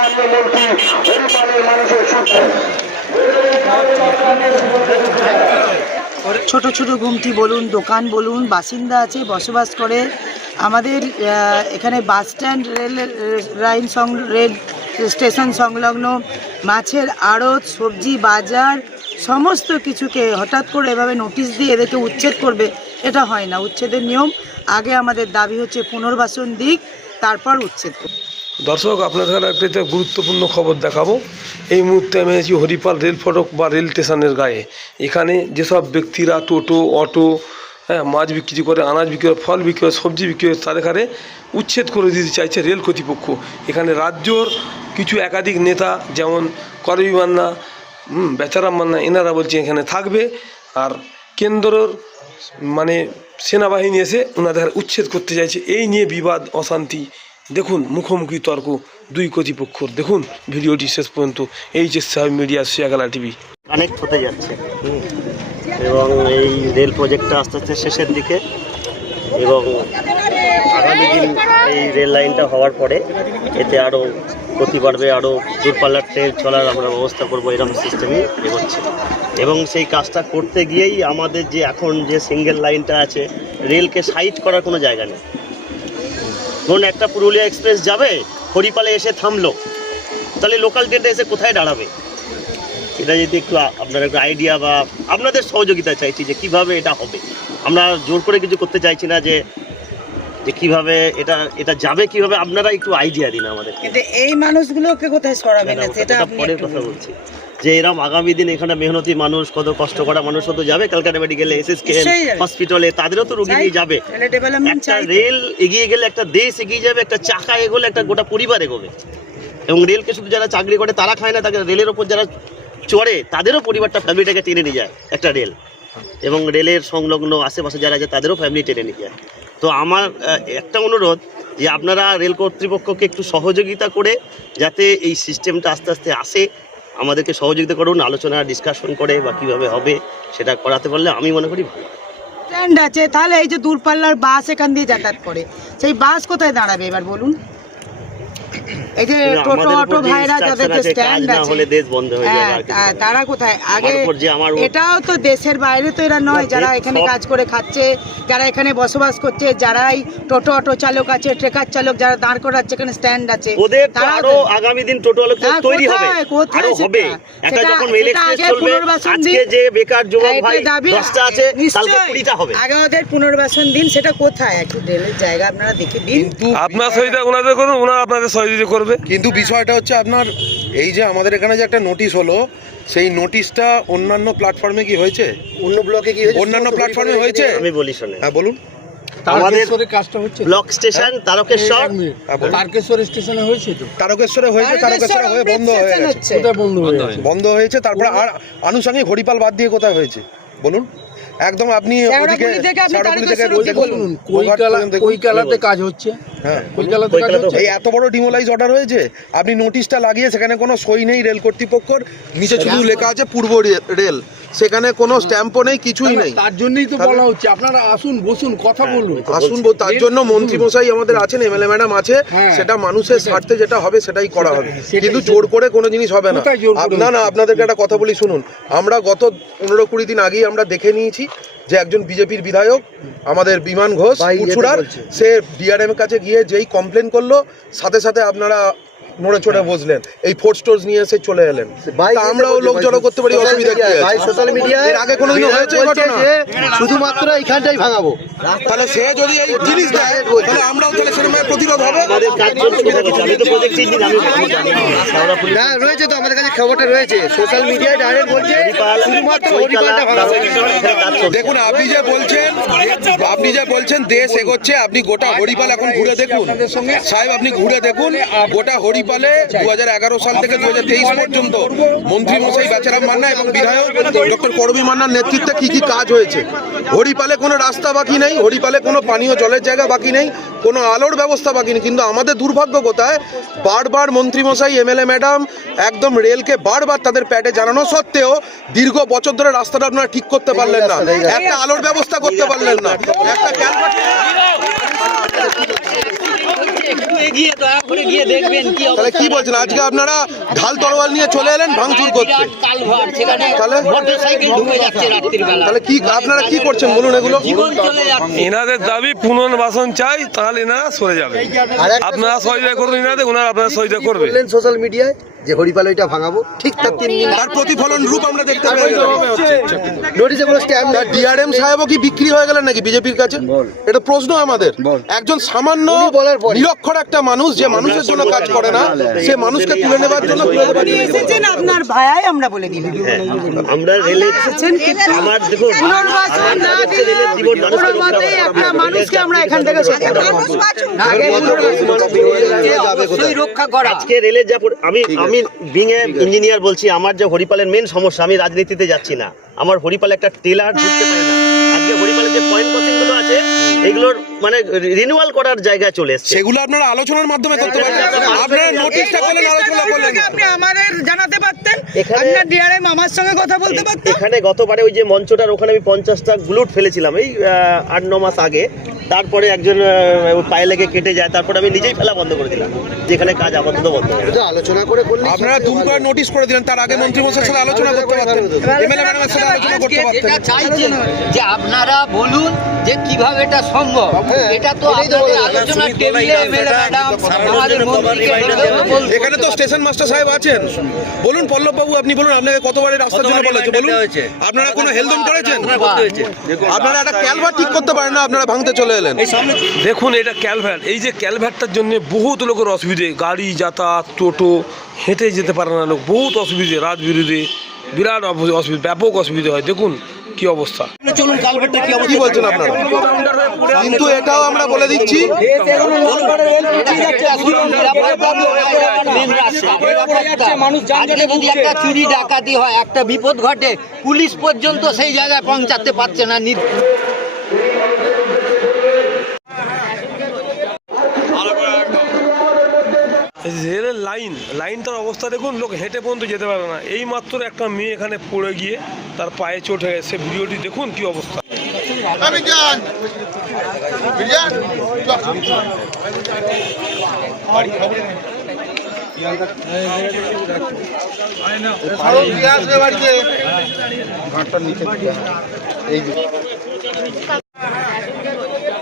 মাননীয় মন্ত্রী হরিপালের মানুষের সুখে ছোট ছোট গুমটি বলুন, দোকান বলুন, বাসিন্দা আছে, বসবাস করে। আমাদের এখানে bus stand, rail line rail station সংলগ্ন মাছের আড়ত, সবজি বাজার, সমস্ত কিছুকে হঠাৎ করে এভাবে নোটিশ দিয়ে এদেরকে উচ্ছেদ করবে, এটা হয় না। উচ্ছেদের নিয়ম আগে আমাদের দাবি হচ্ছে পুনর্বাসন দিক, তারপর উচ্ছেদ করবে। দর্শক, আপনাদের একটা গুরুত্বপূর্ণ খবর দেখাবো। এই মুহূর্তে আমি আছি হরিপাল রেল ফটক বা রেল স্টেশনের গায়ে। এখানে যেসব ব্যক্তিরা টোটো, অটো, মাছ বিক্রি করে, আনাজ বিক্রি করে, ফল বিক্রি করে, সবজি বিক্রি করে, তাদের এখানে উচ্ছেদ করে দিতে চাইছে রেল কর্তৃপক্ষ। এখানে রাজ্যর কিছু একাধিক নেতা, যেমন করবী মান্না, বেচারাম মান্না, এনারা বলছে এখানে থাকবে, আর কেন্দ্রর মানে সেনাবাহিনী এসে ওনাদের উচ্ছেদ করতে চাইছে। এই নিয়ে বিবাদ, অশান্তি। দেখুন মুখোমুখি তর্ক দুই কর্তৃপক্ষর। দেখুন ভিডিওটি শেষ পর্যন্ত। এইচএস সাহেব মিডিয়া, শিয়াখালা টিভি। কানেক্ট হতে যাচ্ছে এবং এই রেল প্রজেক্টটা আস্তে আস্তে শেষের দিকে, এবং আগামী দিন এই রেল লাইনটা হওয়ার পরে এতে আরও গতি বাড়বে, আরও দূরপাল্লার ট্রেন চলার আমরা ব্যবস্থা করবো, এরকম সিস্টেমই এগোচ্ছে। এবং সেই কাজটা করতে গিয়েই আমাদের যে এখন যে সিঙ্গেল লাইনটা আছে, রেলকে সাইড করার কোনো জায়গা নেই। ধরুন একটা পুরুলিয়া এক্সপ্রেস যাবে, হরিপালে এসে থামলো, তাহলে লোকাল ট্রেনটা এসে কোথায় দাঁড়াবে? এটা যদি একটু আপনার একটা আইডিয়া বা আপনাদের সহযোগিতা চাইছি যে কিভাবে এটা হবে। আমরা জোর করে কিছু করতে চাইছি না, যে কিভাবে এটা যাবে, কিভাবে আপনারা একটু আইডিয়া দিন আমাদের। কিন্তু এই মানুষগুলোকে কোথায় সরাবেন সেটা পরের কথা বলছি, যে এরকম আগামী দিন এখানে মেহনতি মানুষ, কত কষ্ট করা মানুষ তো যাবে ক্যালকাটা মেডিকেলে, এসএসকে হসপিটালে, তাদেরও তো রোগী নিয়ে যাবে। একটা রেল এগিয়ে গেলে একটা দেশ এগিয়ে যাবে, একটা চাকা এগোলে একটা গোটা পরিবার এগোবে। এবং রেলকে শুধু যারা চাকরি করে তারা খায় না, তাকে রেলের ওপর যারা চড়ে তাদেরও পরিবারটা, ফ্যামিলিটাকে টেনে নিয়ে যায় একটা রেল, এবং রেলের সংলগ্ন আশেপাশে যারা আছে তাদেরও ফ্যামিলি টেনে নিয়ে যায়। তো আমার একটা অনুরোধ, যে আপনারা রেল কর্তৃপক্ষকে একটু সহযোগিতা করে যাতে এই সিস্টেমটা আস্তে আস্তে আসে, আমাদেরকে সহযোগিতা করুন, আলোচনা ডিসকাশন করে বা কীভাবে হবে সেটা করাতে পারলে আমি মনে করি ভালো। স্ট্যান্ড আছে, তাহলে এই যে দূরপাল্লার বাস এখান দিয়ে যাতায়াত করে, সেই বাস কোথায় দাঁড়াবে এবার বলুন? এই যে টোটো অটো ভাইরা যাদের যে স্ট্যান্ড আছে, দেশ বন্ধ হয়ে যাবে, তারা কোথায়? আগে এটাও তো দেশের বাইরে তো এরা নয়, যারা এখানে কাজ করে খাচ্ছে, যারা এখানে বসবাস করছে, যারাই টোটো অটো চালক আছে, ট্রেকার চালক, যারা দাঁড় করাচ্ছে এখানে স্ট্যান্ড আছে, ওদের আরো আগামী দিন টোটো চালক তৈরি হবে, আরো হবে। একটা যখন মেল এক্সপ্রেস চলবে, আজকে যে বেকার যুবক ভাই 10টা আছে, কালকে 20টা হবে। আগে ওদের পুনর্বাসন দিন, সেটা কোথায়? একটু রেলের জায়গা আপনারা দেখে দিন। আপনার সহযোগিতা ওনাদের করুন, ওনারা আপনাদের সহযোগিতা করবে। কিন্তু বিষয়টা হচ্ছে আপনার এই যে আমাদের এখানে যে একটা নোটিশ হলো, সেই নোটিশটা অন্যান্য প্ল্যাটফর্মে কি হয়েছে? অন্য ব্লকে কি হয়েছে? অন্যান্য প্ল্যাটফর্মে হয়েছে? আমি বলি শুনে। হ্যাঁ বলুন। আমাদের কাজটা হচ্ছে ব্লক স্টেশন তারকেশ্বর, তারকেশ্বর স্টেশনে হয়েছে তো, তারকেশ্বরে হয়েছে, তারকেশ্বরে হয়ে বন্ধ হয়ে গেছে, বন্ধ হয়েছে। তারপরে আর আনুষঙ্গিক হরিপাল বাদ দিয়ে কোথায় হয়েছে বলুন? একদম আপনি ওদিকে বলুন কৈকালাতে কাজ হচ্ছে। হ্যাঁ, এই এত বড় ডিমোলাইজ অর্ডার হয়েছে, আপনি নোটিশটা লাগিয়ে সেখানে কোনো সই নেই রেল কর্তৃপক্ষর, নিচে শুধু লেখা আছে পূর্ব রেল, সেখানে কোনো স্ট্যাম্পও নেই, কিছুই নেই। তার জন্যই তো বলা হচ্ছে আপনারা আসুন, বসুন, কথা বলুন, আসুন। তার জন্য মন্ত্রী মশাই আমাদের আছেন, এমএলএ ম্যাডাম আছে, সেটা মানুষের স্বার্থে যেটা হবে সেটাই করা হবে, কিন্তু জোর করে কোনো জিনিস হবে না। না, আপনাদেরকে একটা কথা বলি শুনুন। আমরা গত 15-20 দিন আগেই আমরা দেখে নিয়েছি যে একজন বিজেপির বিধায়ক আমাদের বিমান ঘোষ পুচুড়ার, সে ডিআরএম এর কাছে গিয়ে যেই কমপ্লেন করলো, সাথে সাথে আপনারা নড়ে চড়ে বসলেন, এই ফোর্ট স্টোর্স নিয়ে এসে চলে এলেন। আমরাও লোক জড়ো করতে পারি, অসুবিধা কি আছে? সোশ্যাল মিডিয়ায় আগে কোনোদিন হয়েছে ঘটনা? শুধুমাত্র এইখানটাই ভাঙাবো, তাহলে সে যদি এই জিনিস দেয়, তাহলে আমরাও তাহলে সেরকম প্রতিরোধ হবে। আমাদের কাজ চলছে, আমি তো প্রজেক্ট চিনি না, আমি রয়েছে তো আমাদের কাছে খবরটা রয়েছে, সোশ্যাল মিডিয়ায় ডাইরেক্ট বলছে শুধুমাত্র হরিপালটা ভাঙাবো। দেখুন, আপনি যে বলছেন দেশ এগোচ্ছে, আপনি গোটা হরিপাল এখন ঘুরে দেখুন সাহেব, আপনি ঘুরে দেখুন গোটা হরিপালে 2011 সাল থেকে 2023 পর্যন্ত মন্ত্রী মশাই বেচারাম মান্না এবং বিধায়ক ডক্টর করবী মান্নার নেতৃত্বে কি কি কাজ হয়েছে। হরিপালে কোনো রাস্তা বাকি নেই, হরিপালে কোনো পানীয় জলের জায়গা বাকি নেই, কোনো আলোর ব্যবস্থা বাকি নেই। কিন্তু আমাদের দুর্ভাগ্য কোথায়, বারবার মন্ত্রী মশাই, এমএলএ ম্যাডাম একদম রেলকে বারবার তাদের প্যাডে জানানো সত্ত্বেও দীর্ঘ বছর ধরে রাস্তাটা আপনারা ঠিক করতে পারলেন না, একটা আলোর ব্যবস্থা করতে পারলেন না, একটা একটু এগিয়ে দয়া করে গিয়ে দেখবেন কি তাহলে কি বলছেন, আজকে আপনারা ঢাল তরোয়াল নিয়ে চলে এলেন ভাঙচুর করতে? কালভার সেখানে তাহলে? মোটরসাইকেল ঢুকে যাচ্ছে রাত্রির বেলা, তাহলে কি আপনারা কি করছেন বলুন এগুলো? জীবন চলে যাচ্ছে। এনাদের দাবি পুনর্বাসন চাই, তাহলে এনারা সরে যাবে। আপনারা সহযোগিতা করুন এনাদের, ওনারা আপনারা সহযোগিতা করবে। সোশ্যাল মিডিয়ায় যে হরিপাল ওইটা ভাঙাবো, ঠিক তার 3 দিন তার প্রতিফলন রূপ আমরা দেখতে পেয়ে গেলাম। নোটিশে কোনো স্ট্যাম্প ডিআরএম সাহেবও কি বিক্রি হয়ে গেলেন নাকি বিজেপির কাছে? এটা প্রশ্ন আমাদের। একজন সামান্য নিরক্ষর একটা মানুষ যে মানুষের জন্য কাজ করে না, সে মানুষকে তুলে নেবার জন্য এসেছেন আপনার ভাইয়াই আমরা বলে দিই আমরা রেলে আমার দেখুন পুনর্বাসন না দিলে রেলের জীবন কোনো মতেই একটা মানুষকে আমরা এখান থেকে সরাতে পারবো না। আগে অবশ্যই রক্ষা করা। আজকে রেলের যা আমি বিং এ ইঞ্জিনিয়ার বলছি, আমার যে হরিপালের মেন সমস্যা, আমি রাজনীতিতে যাচ্ছি না, আমার হরিপালে একটা টেলার ঢুকতে পারে না। আজকে হরিপালের যে পয়েন্ট ক্রসিং গুলো আছে এগুলোর মানে রিনিউয়াল করার জায়গায় চলে এসেছে। সেগুলো আপনারা আলোচনার মাধ্যমে করতে পারেন। আপনারা নোটিশটা করলেন, আলোচনা করলেন। আপনি আমাদের জানাতে পারতেন, এখানে- আপনার ডিআরএম আমার সঙ্গে কথা বলতে পারতেন। এখানে গতবারে ওই যে মঞ্চটার ওখানে আমি 50টা গ্লুট ফেলেছিলাম এই 8-9 মাস আগে। তারপরে একজন পায়ে লেগে কেটে যায়, তারপরে আমি নিজেই ফেলা বন্ধ করে দিলাম, যেখানে কাজ আপাতত বন্ধ হয়ে গেছে। আলোচনা করে করলে আপনারা দুম করে নোটিশ করে দিলেন, তার আগে মন্ত্রীমশাইয়ের সাথে আলোচনা করতে পারতেন, এমএলএ ম্যাডামের সাথে আলোচনা করতে আজকে পারতেন। যেটা চাইছি যে আপনারা বলুন যে কিভাবে এটা সম্ভব। এটা তো আপনাদের আলোচনার টেবিলে এমএলএ ম্যাডাম আমাদের মন্ত্রীকে বলতে এখানে তো স্টেশন মাস্টার সাহেব আছেন, বলুন পল্লব বাবু, আপনি বলুন আপনাকে কতবার এই রাস্তার জন্য বলেছে বলুন? আপনারা কোনো হেলদোল করেছেন? আপনারা একটা ক্যালভার ঠিক করতে পারেন না, আপনারা ভাঙতে চলে এলেন। দেখুন এটা ক্যালভ্যাট, এই যে ক্যালভ্যাটটার জন্য বহুত লোকের অসুবিধে, গাড়ি যাতায়াত, টোটো, হেঁটে যেতে পারে না লোক, বহুত অসুবিধে, রাত বিরোধী বিরাট অসুবিধা, ব্যাপক অসুবিধা হয়। দেখুন কি অবস্থা। কি বলছেন আপনারা? কিন্তু এটাও আমরা বলে দিচ্ছি, আজকে যদি একটা চুরি ডাকাতি হয়, একটা বিপদ ঘটে, পুলিশ পর্যন্ত সেই জায়গায় পৌঁছাতে পারছে না। রেলের লাইনটার অবস্থা দেখুন, লোক হেঁটে পর্যন্ত যেতে পারে না। এই মাত্র একটা মেয়ে এখানে পড়ে গিয়ে তার পায়ে চোট হয়ে গেছে, ভিডিওটি দেখুন কি অবস্থা। বাড়িতে